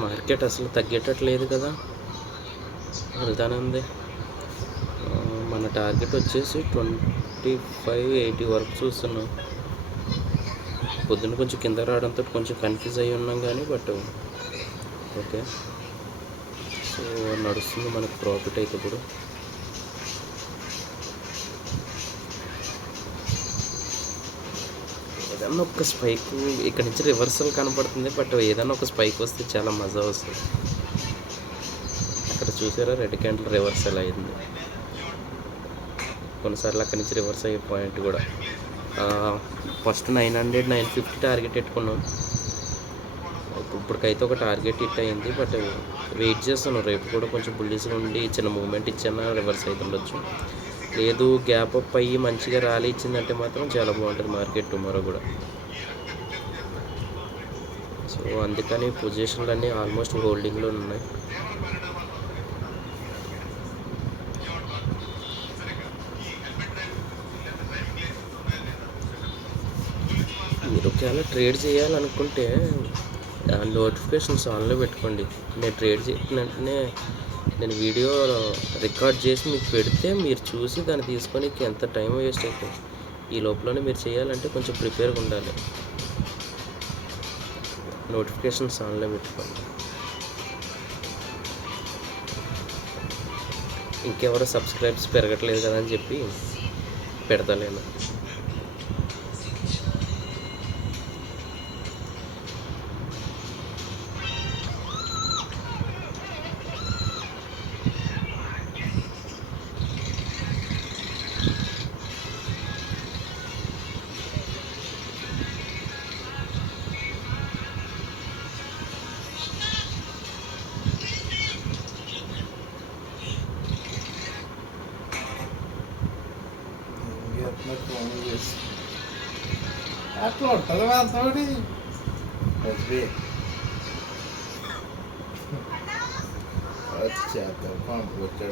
Market అసలు తగ్గేటట్లేదు కదా, వెళ్తానే ఉంది. మన టార్గెట్ వచ్చేసి 2580 వరకు చూస్తున్నాం. పొద్దున్న కొంచెం కింద రావడంతో కొంచెం కన్ఫ్యూజ్ అయ్యి ఉన్నాం కానీ ఓకే. సో నడుస్తుంది మనకు ప్రాఫిట్ అయితే ఇప్పుడు. ఏదన్నా ఒక స్పైక్ ఇక్కడ నుంచి రివర్సల్ కనపడుతుంది, బట్ ఏదన్నా ఒక స్పైక్ వస్తే చాలా మజా వస్తుంది. అక్కడ చూసారా రెడ్ క్యాండిల్ రివర్సల్ అయింది. కొన్నిసార్లు అక్కడి నుంచి రివర్స్ అయ్యే పాయింట్ కూడా. ఫస్ట్ 900 950 టార్గెట్ పెట్టుకున్నాం. ఇప్పటికైతే ఒక టార్గెట్ హిట్ అయింది, బట్ వెయిట్ చేస్తాను. రేపు కూడా కొంచెం బుల్లిస్గా ఉండి చిన్న మూమెంట్ ఇచ్చానా రివర్స్ అవుతుండొచ్చు. లేదు గ్యాప్ అప్ అయ్యి మంచిగా ర్యాలీ ఇచ్చిందంటే మాత్రం చాలా బాగుంటుంది మార్కెట్ టుమారో కూడా. సో అందుకని పొజిషన్లు అన్నీ ఆల్మోస్ట్ హోల్డింగ్లో ఉన్నాయి. మీరు ఒకవేళ ట్రేడ్ చేయాలనుకుంటే నోటిఫికేషన్స్ ఆన్లో పెట్టుకోండి. నేను ట్రేడ్ చెప్పిన వెంటనే నేను వీడియో రికార్డ్ చేసి మీకు పెడితే మీరు చూసి దాన్ని తీసుకొని ఎంత టైం వేస్ట్ అవుతుంది. ఈ లోపలనే మీరు చేయాలంటే కొంచెం ప్రిపేర్గా ఉండాలి. నోటిఫికేషన్స్ ఆన్లో పెట్టుకోండి. ఇంకెవరో సబ్స్క్రైబ్స్ పెరగట్లేదు కదా అని చెప్పి పెడతలేను. అట్లా ఉంటుంది వాళ్ళతోటి వచ్చేద్దాం పంపు వచ్చాడు.